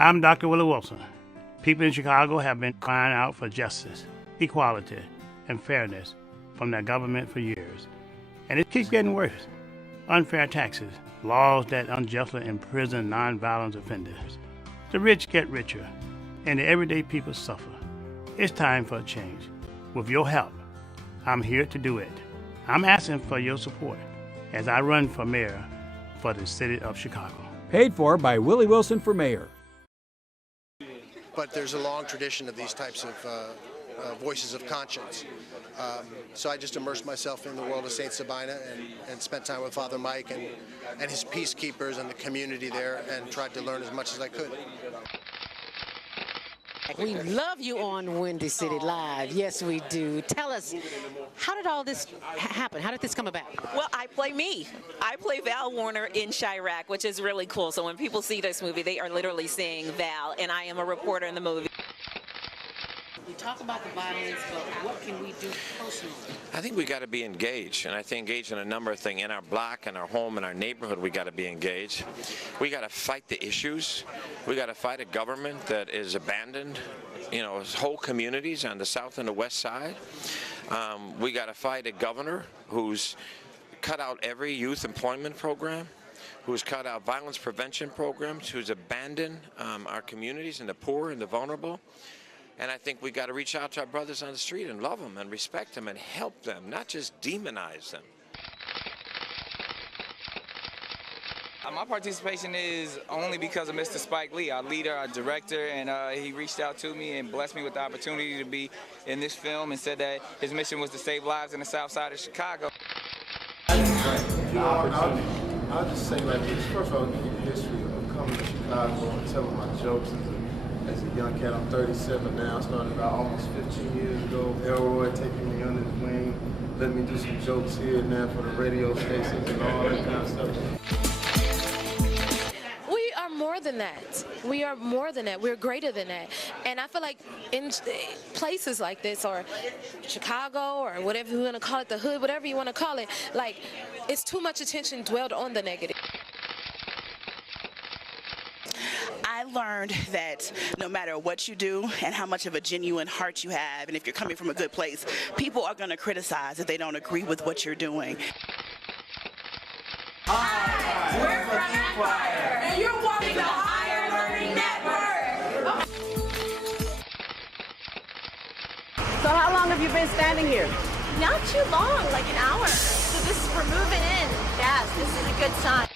I'm Dr. Willie Wilson. People in Chicago have been crying out for justice, equality, and fairness from their government for years. And it keeps getting worse. Unfair taxes, laws that unjustly imprison nonviolent offenders. The rich get richer, and the everyday people suffer. It's time for a change. With your help, I'm here to do it. I'm asking for your support as I run for mayor for the city of Chicago. Paid for by Willie Wilson for mayor. But there's a long tradition of these types of voices of conscience. So I just immersed myself in the world of St. Sabina and spent time with Father Mike and his peacekeepers and the community there and tried to learn as much as I could. We love you on Windy City Live. Yes, we do. Tell us, how did all this happen? How did this come about? Well, I play me. I play Val Warner in Chirac, which is really cool. So when people see this movie, they are literally seeing Val, and I am a reporter in the movie. We talk about the violence, but what can we do personally? I think we got to be engaged, and I think engaged in a number of things. In our block, in our home, in our neighborhood, we got to be engaged. We got to fight the issues. We got to fight a government that is abandoned, you know, whole communities on the south and the west side. We got to fight a governor who's cut out every youth employment program, who's cut out violence prevention programs, who's abandoned our communities and the poor and the vulnerable. And I think we got to reach out to our brothers on the street and love them and respect them and help them, not just demonize them. My participation is only because of Mr. Spike Lee, our leader, our director, and he reached out to me and blessed me with the opportunity to be in this film and said that his mission was to save lives in the south side of Chicago. I'll just say like this. First of all, give you the history of coming to Chicago and telling my jokes as a young cat. I'm 37 now. I started about almost 15 years ago. Elroy taking me under his wing, letting me do some jokes here and there for the radio stations and all that kind of stuff. We are more than that. We are more than that. We're greater than that. And I feel like in places like this, or Chicago, or whatever you want to call it, the hood, whatever you want to call it, like, it's too much attention dwelled on the negative. I learned that no matter what you do and how much of a genuine heart you have, and if you're coming from a good place, people are going to criticize if they don't agree with what you're doing. Hi, we're Preckwinkle, and you're watching the Higher Learning Network. So how long have you been standing here? Not too long, like an hour. So we're moving in. Yes, this is a good sign.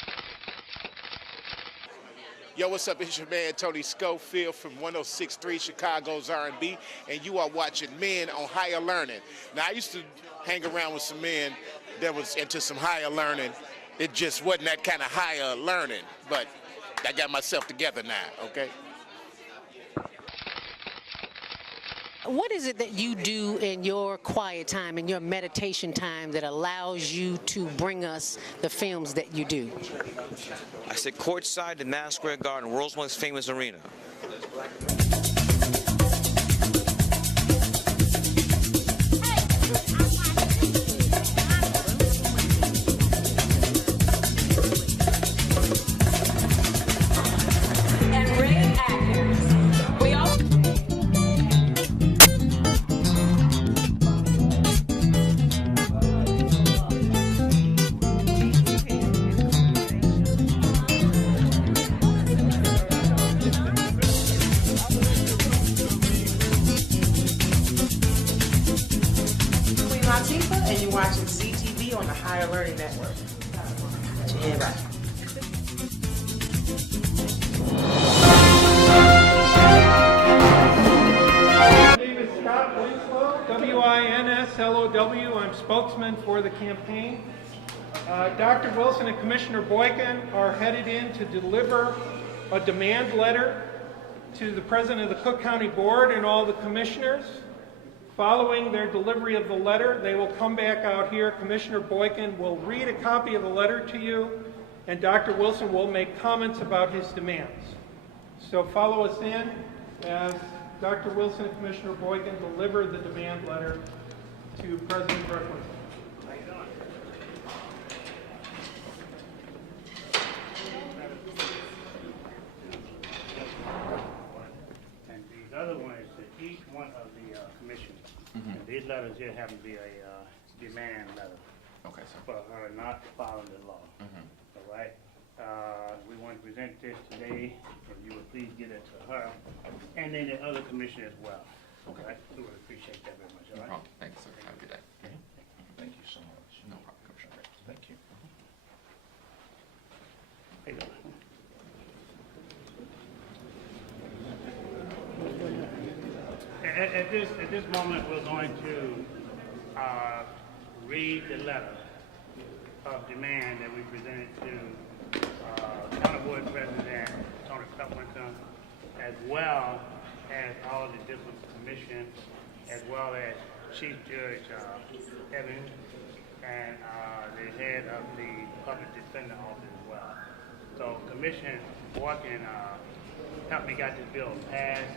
Yo, what's up? It's your man Tony Schofield from 106.3 Chicago's R&B, and you are watching Men on Higher Learning. Now, I used to hang around with some men that was into some higher learning. It just wasn't that kind of higher learning, but I got myself together now, okay? What is it that you do in your quiet time, in your meditation time, that allows you to bring us the films that you do? I sit courtside in Madison Square Garden, world's most famous arena. And you're watching CTV on the Higher Learning Network. Yeah, right. My name is Scott Winslow, W-I-N-S-L-O-W. I'm spokesman for the campaign. Dr. Wilson and Commissioner Boykin are headed in to deliver a demand letter to the President of the Cook County Board and all the commissioners. Following their delivery of the letter, they will come back out here. Commissioner Boykin will read a copy of the letter to you, and Dr. Wilson will make comments about his demands. So follow us in as Dr. Wilson and Commissioner Boykin deliver the demand letter to President Preckwinkle. How you doing? letters here happen to be a demand letter. Okay, sir. For her not following the law. All right? We want to present this today, if you would please get it to her, and then the other commissioner as well. Okay. All right? We would appreciate that very much, all No right? problem. Thanks, sir. Have a good day. Thank you so much. No problem, Commissioner. Thank you. How you doing? At this moment, we're going to read the letter of demand that we presented to County Board President Tony Preckwinkle, as well as all the different commissions, as well as Chief Judge Evans and the head of the Public Defender Office as well. So Commissioner Boykin helped me get this bill passed.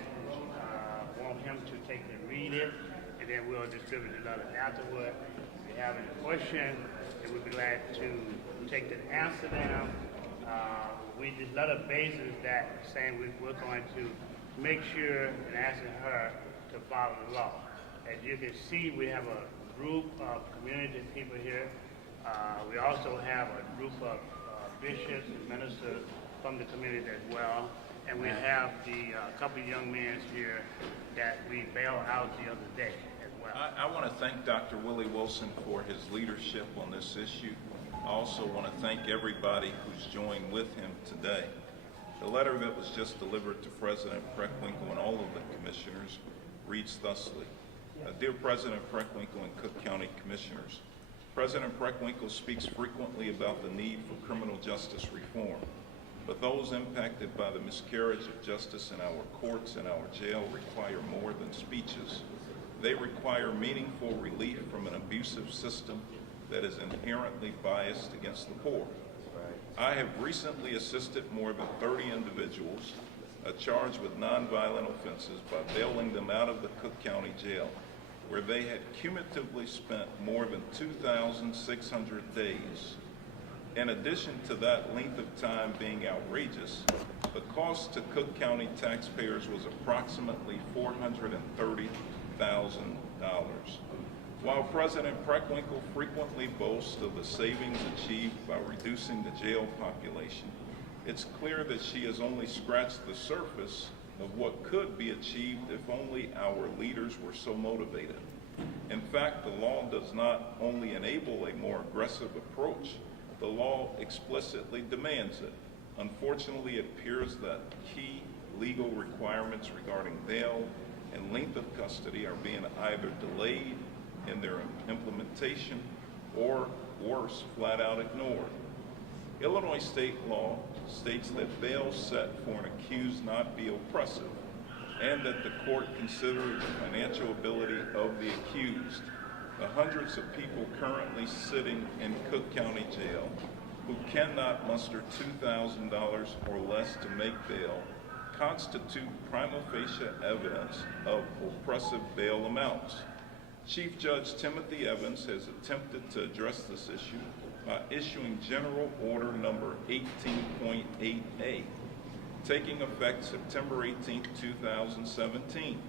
Want him to take and read it, and then we'll distribute the letter afterward. If you have any questions, then we'll be glad to take the answer them. We just letter basis that saying we're going to make sure and asking her to follow the law. As you can see, we have a group of community people here. We also have a group of bishops and ministers from the community as well. And we have the couple of young men here that we bailed out the other day as well. I want to thank Dr. Willie Wilson for his leadership on this issue. I also want to thank everybody who's joined with him today. The letter that was just delivered to President Preckwinkle and all of the commissioners reads thusly. Dear President Preckwinkle and Cook County Commissioners, President Preckwinkle speaks frequently about the need for criminal justice reform. But those impacted by the miscarriage of justice in our courts and our jail require more than speeches. They require meaningful relief from an abusive system that is inherently biased against the poor. I have recently assisted more than 30 individuals charged with nonviolent offenses by bailing them out of the Cook County Jail, where they had cumulatively spent more than 2,600 days. In addition to that length of time being outrageous, the cost to Cook County taxpayers was approximately $430,000. While President Preckwinkle frequently boasts of the savings achieved by reducing the jail population, it's clear that she has only scratched the surface of what could be achieved if only our leaders were so motivated. In fact, the law does not only enable a more aggressive approach, the law explicitly demands it. Unfortunately, it appears that key legal requirements regarding bail and length of custody are being either delayed in their implementation or, worse, flat out ignored. Illinois state law states that bail set for an accused not be oppressive, and that the court consider the financial ability of the accused. The hundreds of people currently sitting in Cook County Jail who cannot muster $2,000 or less to make bail constitute prima facie evidence of oppressive bail amounts. Chief Judge Timothy Evans has attempted to address this issue by issuing General Order Number 18.8A, taking effect September 18, 2017.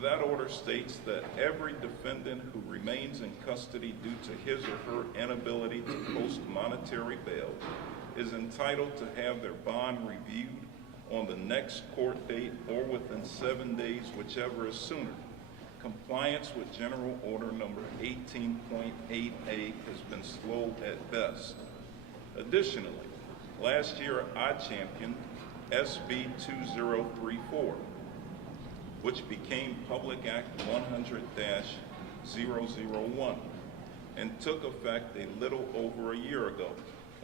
That order states that every defendant who remains in custody due to his or her inability to post monetary bail is entitled to have their bond reviewed on the next court date or within 7 days, whichever is sooner. Compliance with General Order Number 18.8A has been slow at best. Additionally, last year I championed SB 2034, which became Public Act 100-001 and took effect a little over a year ago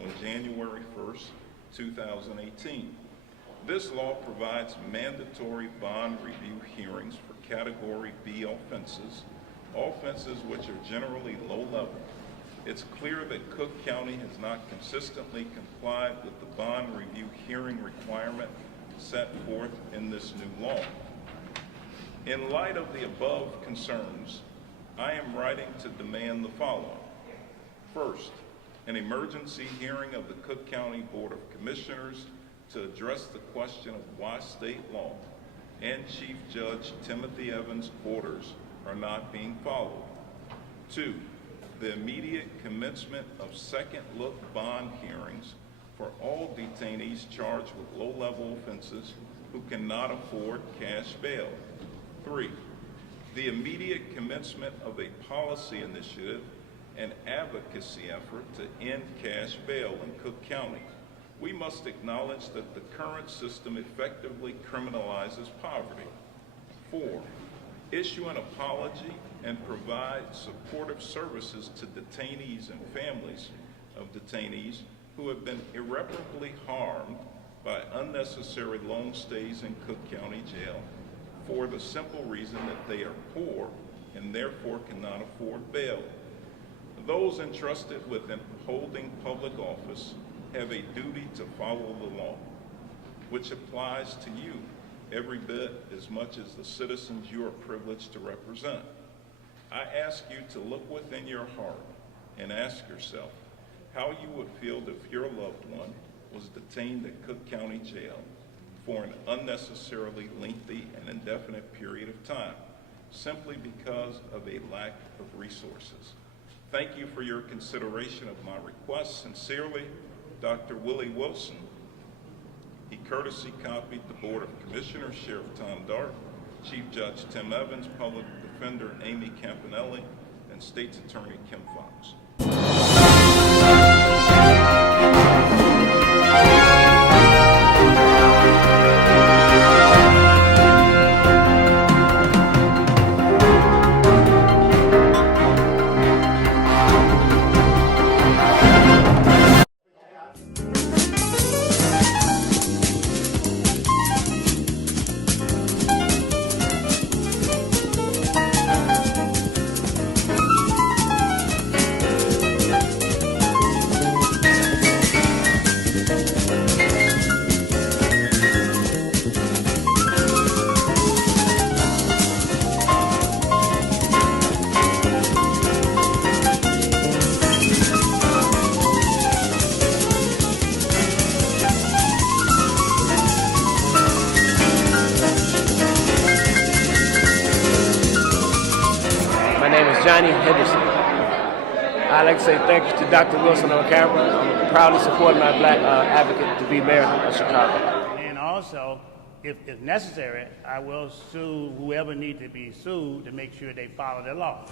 on January 1st, 2018. This law provides mandatory bond review hearings for Category B offenses, offenses which are generally low level. It's clear that Cook County has not consistently complied with the bond review hearing requirement set forth in this new law. In light of the above concerns, I am writing to demand the following. First, an emergency hearing of the Cook County Board of Commissioners to address the question of why state law and Chief Judge Timothy Evans' orders are not being followed. 2, the immediate commencement of second look bond hearings for all detainees charged with low-level offenses who cannot afford cash bail. 3, the immediate commencement of a policy initiative and advocacy effort to end cash bail in Cook County. We must acknowledge that the current system effectively criminalizes poverty. 4, issue an apology and provide supportive services to detainees and families of detainees who have been irreparably harmed by unnecessary long stays in Cook County Jail for the simple reason that they are poor and therefore cannot afford bail. Those entrusted with holding public office have a duty to follow the law, which applies to you every bit as much as the citizens you are privileged to represent. I ask you to look within your heart and ask yourself how you would feel if your loved one was detained at Cook County Jail for an unnecessarily lengthy and indefinite period of time, simply because of a lack of resources. Thank you for your consideration of my request. Sincerely, Dr. Willie Wilson. He courtesy copied the Board of Commissioners, Sheriff Tom Dart, Chief Judge Tim Evans, Public Defender Amy Campanelli, and State's Attorney Kim Fox. I'd like to say thank you to Dr. Wilson on camera. I'm proudly supporting my black advocate to be mayor of Chicago. And also, if necessary, I will sue whoever needs to be sued to make sure they follow the law.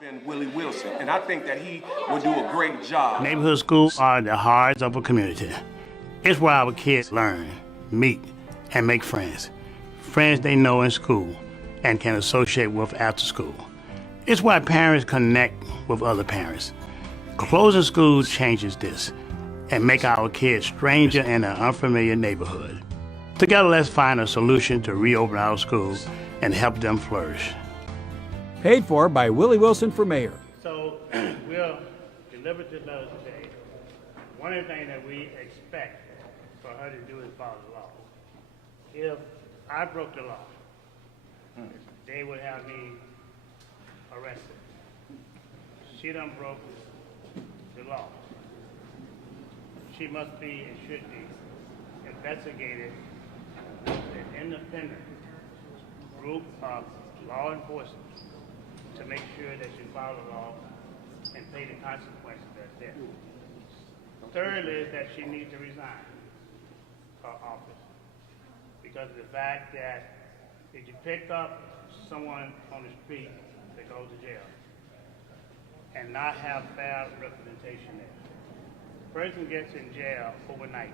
Been Willie Wilson, and I think that he will do a great job. Neighborhood schools are the hearts of a community. It's where our kids learn, meet, and make friends. Friends they know in school and can associate with after school. It's why parents connect with other parents. Closing schools changes this and make our kids stranger in an unfamiliar neighborhood. Together, let's find a solution to reopen our schools and help them flourish. Paid for by Willie Wilson for mayor. So we'll deliver to those today. One of the things that we expect for her to do is follow the law. If I broke the law, they would have me arrested. She done broke the law. She must be and should be investigated with an independent group of law enforcement to make sure that she follow the law and pay the consequences that's there. Thirdly is that she needs to resign her office because of the fact that if you pick up someone on the street that goes to jail and not have fair representation there, person gets in jail overnight,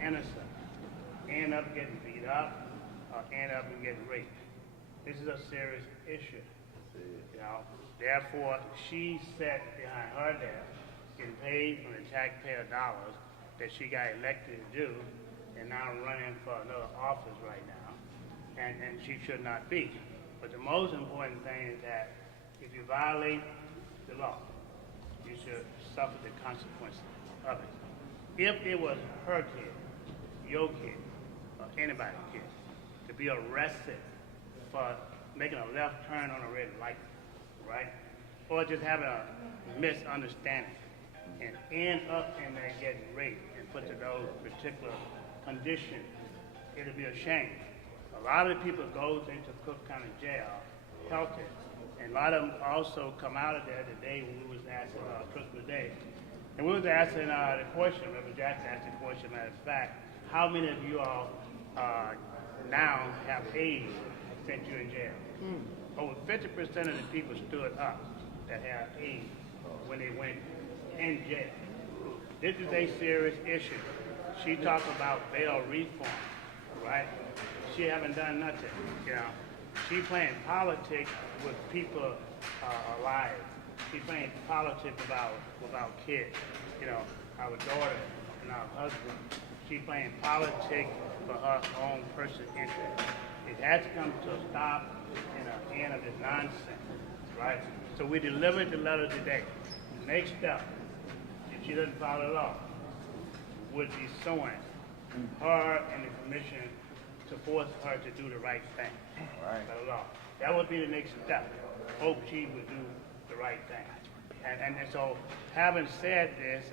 innocent, end up getting beat up or end up getting raped. This is a serious issue. You know, therefore, she sat behind her desk, getting paid from the taxpayer dollars that she got elected to do, and now running for another office right now, and she should not be. But the most important thing is that if you violate the law, you should suffer the consequences of it. If it was her kid, your kid, or anybody's kid, to be arrested for making a left turn on a red light, right? Or just having a misunderstanding and end up in there getting raped and put to those particular conditions, it'll be a shame. A lot of the people go into Cook County Jail healthy, and a lot of them also come out of there the day when we was asking Christmas Day. And we was asking the question, Reverend Jackson asked the question, matter of fact, how many of you all now have AIDS since you're in jail? Over 50% of the people stood up that have AIDS when they went in jail. This is a serious issue. She talked about bail reform, right? She haven't done nothing, you know. She playing politics with people alive. She playing politics without kids, you know, our daughter and our husband. She playing politics for her own personal interest. It has to come to a stop and an end of this nonsense, right? So we delivered the letter today. The next step, if she doesn't follow the law, would be suing her and the commission to force her to do the right thing by the law. That would be the next step. Hope she would do the right thing. And so, having said this,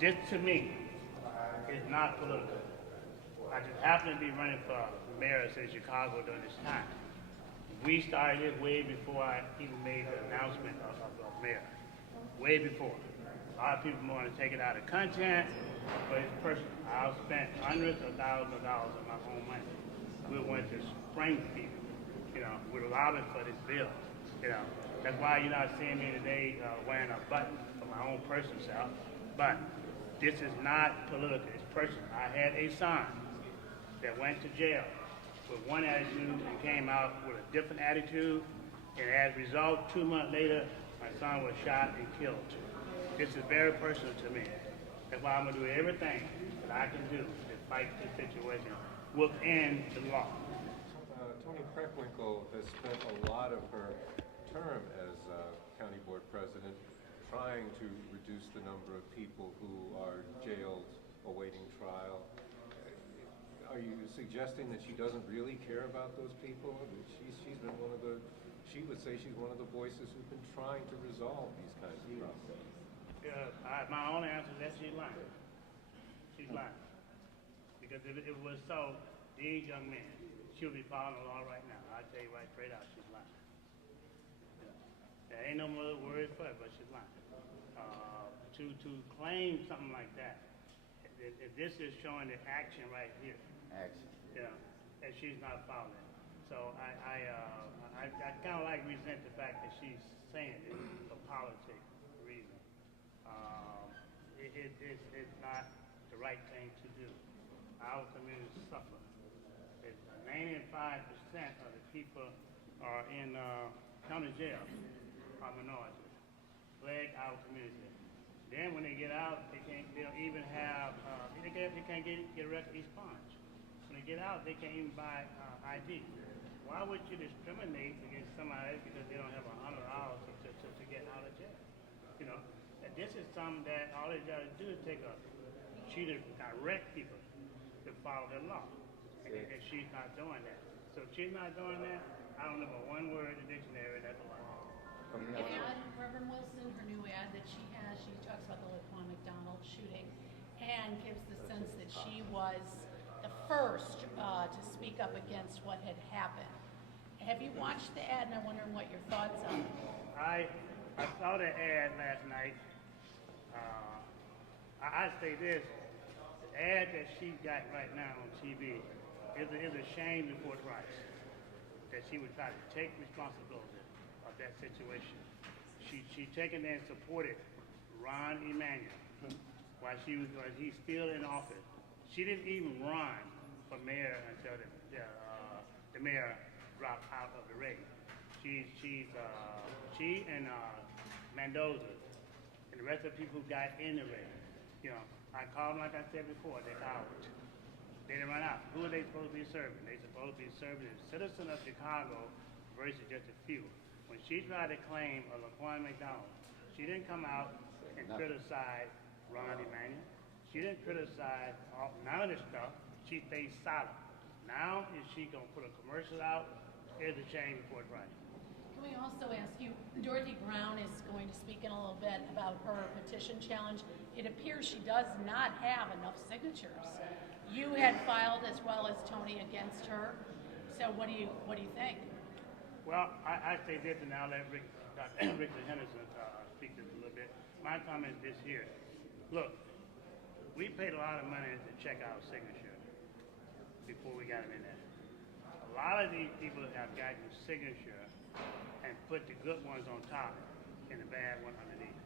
this to me is not political. I just happen to be running for mayor in Chicago during this time. We started this way before I even made the announcement of mayor. Way before. A lot of people want to take it out of content, but it's personal. I've spent hundreds of thousands of dollars of my own money. We went to Springfield, you know, we're lobbying for this bill, you know. That's why you're not seeing me today wearing a button for my own personal self. But this is not political, it's personal. I had a son that went to jail with one attitude and came out with a different attitude, and as a result, 2 months later, my son was shot and killed. This is very personal to me. That's why I'm going to do everything that I can do to fight this situation within the law. Tony Preckwinkle has spent a lot of her term as county board president trying to reduce the number of people who are jailed awaiting trial. Are you suggesting that she doesn't really care about those people? I mean, she's been one of the, she would say she's one of the voices who've been trying to resolve these kinds of problems. My only answer is that she's lying. She's lying. Because if it was so, these young men, she would be following the law right now. I'll tell you right straight out, she's lying. There ain't no more words for it, but she's lying. To claim something like that, if this is showing the action right here. Action. Yeah, and she's not following. So I kind of like resent the fact that she's saying it for politics reasons. It's not the right thing to do. Our communities suffer. 95% of the people are in county jail are minorities. Plague our community. Then when they get out, they don't even have they can't get a refugee sponge. When they get out, they can't even buy ID. Why would you discriminate against somebody because they don't have $100 to get out of jail? You know, and this is something that all they got to do is take a sheet of direct people to follow the law. And she's not doing that. So if she's not doing that, I don't know but one word in the dictionary, that's a lie. And Reverend Wilson, her new ad that she has, she talks about the Laquan McDonald shooting and gives the sense that she was the first to speak up against what had happened. Have you watched the ad, and I'm wondering what your thoughts are? I saw the ad last night. I say this, the ad that she got right now on TV is a shame before Christ that she would try to take responsibility of that situation. She taken and supported Ron Emanuel while he's still in office. She didn't even run for mayor until the mayor dropped out of the race. She and Mendoza and the rest of the people who got in the race. You know, I called them like I said before, they're cowards. They didn't run out. Who are they supposed to be serving? They're supposed to be serving the citizens of Chicago versus just a few. When she tried to claim a Laquan McDonald, she didn't come out and criticize Ron Emanuel. She didn't criticize none of this stuff. She stayed silent. Now, is she going to put a commercial out? Here's a shame before Christ. Can Let me also ask you, Dorothy Brown is going to speak in a little bit about her petition challenge. It appears she does not have enough signatures. You had filed as well as Tony against her. So what do you think? Well, I say this, and I'll let Dr. Richard Henderson speak this a little bit. My comment is this here. Look, we paid a lot of money to check our signature before we got them in there. A lot of these people have gotten signature and put the good ones on top and the bad one underneath.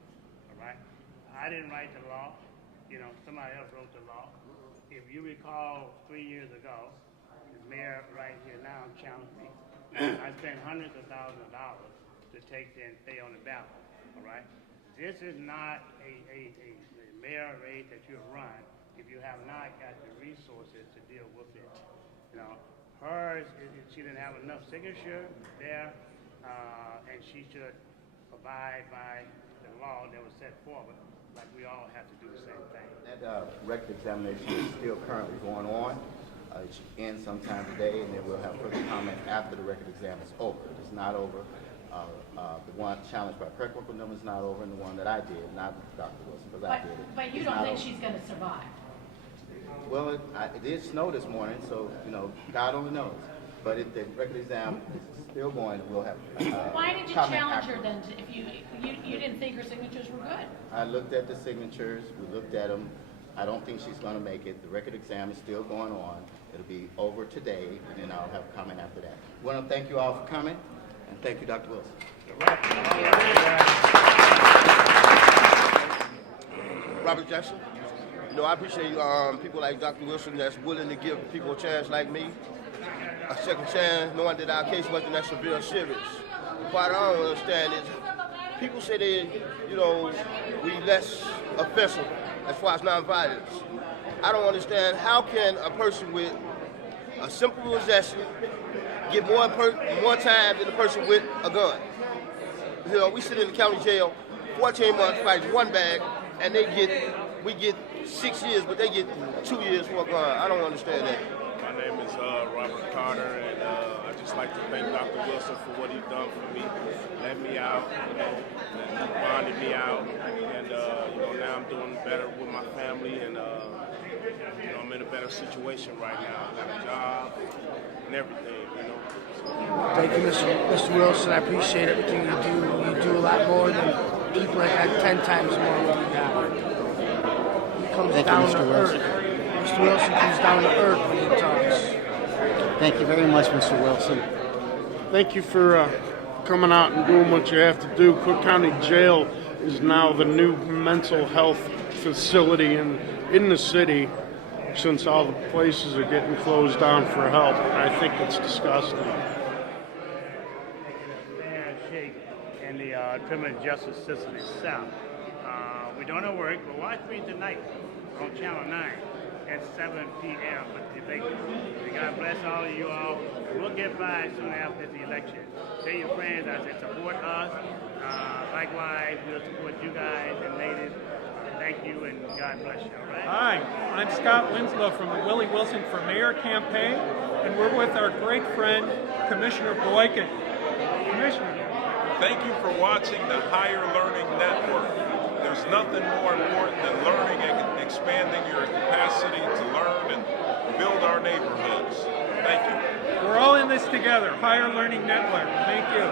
All right? I didn't write the law. You know, somebody else wrote the law. If you recall, 3 years ago, the mayor right here now challenged me. I spent hundreds of thousands of dollars to take and stay on the ballot. All right? This is not a mayor race that you run if you have not got the resources to deal with it. You know, hers, she didn't have enough signature there, and she should abide by the law that was set forward, like we all have to do the same thing. That record examination is still currently going on. It should end sometime today, and then we'll have further comment after the record exam is over. It's not over. The one challenged by Preckwinkle is not over, and the one that I did, not Dr. Wilson, because I did it. But you don't think she's going to survive? Well, it did snow this morning, so, you know, God only knows. But if the record exam is still going, we'll have Why did you challenge her then if you didn't think her signatures were good? I looked at the signatures. We looked at them. I don't think she's going to make it. The record exam is still going on. It'll be over today, and then I'll have a comment after that. I want to thank you all for coming, and thank you, Dr. Wilson. Robert Jackson. You know, I appreciate people like Dr. Wilson that's willing to give people a chance like me, a second chance, knowing that our case wasn't that severe or serious. What I don't understand is people say they, you know, we less offensive as far as nonviolence. I don't understand how can a person with a simple possession get more time than a person with a gun. You know, we sit in the county jail 14 months, fighting one bag, and we get 6 years, but they get 2 years for a gun. I don't understand that. My name is Robert Carter, and I'd just like to thank Dr. Wilson for what he's done for me. Let me out, you know, and bonded me out, and you know, now I'm doing better with my family, and you know, I'm in a better situation right now. I got a job and everything, you know. Thank you, Mr. Wilson. I appreciate everything you do. You do a lot more than people that got 10 times more than you got. He comes down to earth. Mr. Wilson comes down to earth when he talks. Thank you very much, Mr. Wilson. Thank you for coming out and doing what you have to do. Cook County Jail is now the new mental health facility in the city, since all the places are getting closed down for help. I think it's disgusting. And the criminal justice system itself. We're doing our work, but watch me tonight on Channel 9 at 7 p.m. for the debate. God bless all of you all. We'll get by soon after the election. Tell your friends, I said, support us. Likewise, we'll support you guys and ladies. Thank you, and God bless you, all right? Hi, I'm Scott Winslow from the Willie Wilson for Mayor campaign, and we're with our great friend, Commissioner Boykin. Commissioner. Thank you for watching the Higher Learning Network. There's nothing more important than learning and expanding your capacity to learn and build our neighborhoods. Thank you. We're all in this together. Higher Learning Network. Thank you.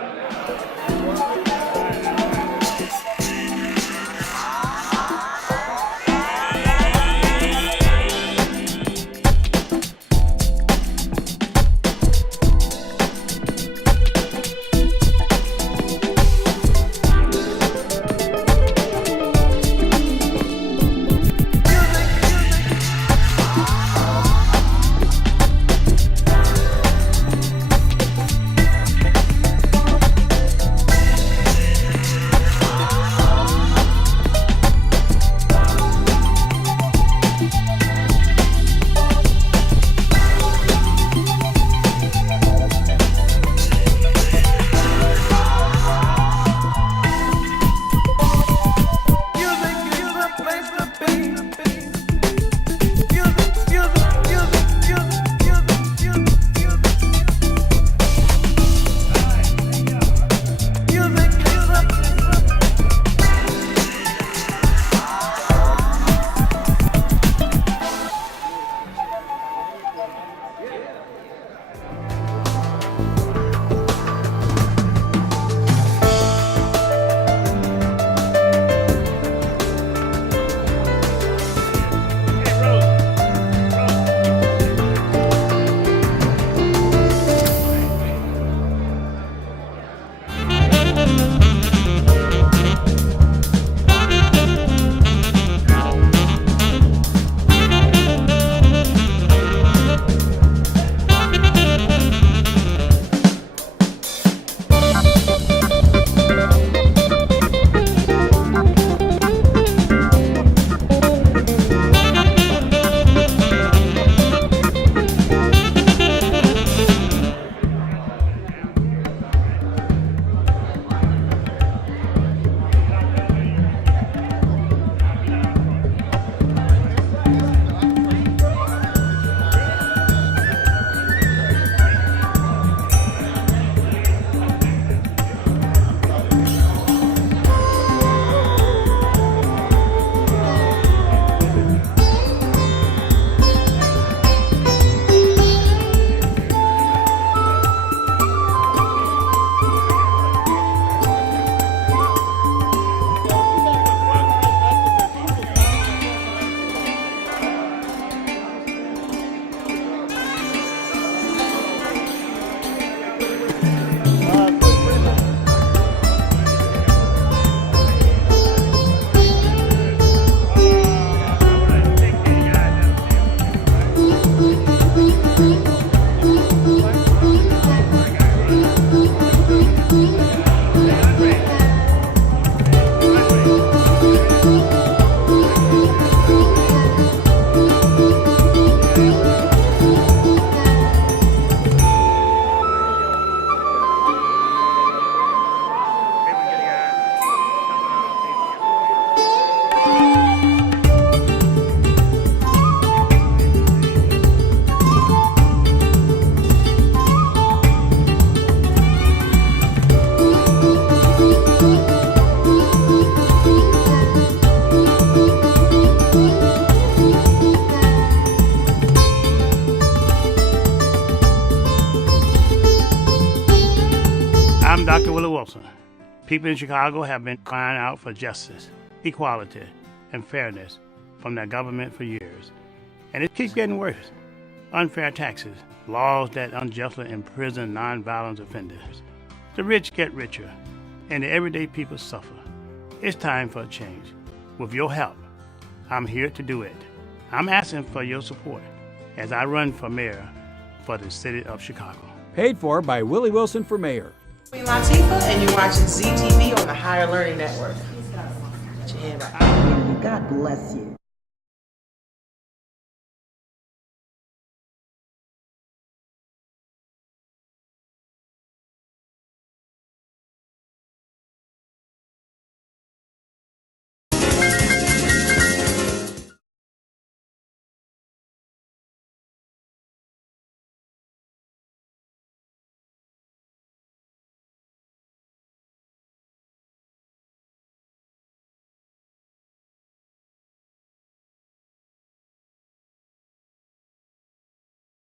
I'm Dr. Willie Wilson. People in Chicago have been crying out for justice, equality, and fairness from their government for years. And it keeps getting worse. Unfair taxes, laws that unjustly imprison nonviolent offenders. The rich get richer, and the everyday people suffer. It's time for a change. With your help, I'm here to do it. I'm asking for your support as I run for mayor for the city of Chicago. Paid for by Willie Wilson for mayor. Queen Latifah, and you're watching ZTV on the Higher Learning Network. Put your hand right. God bless you.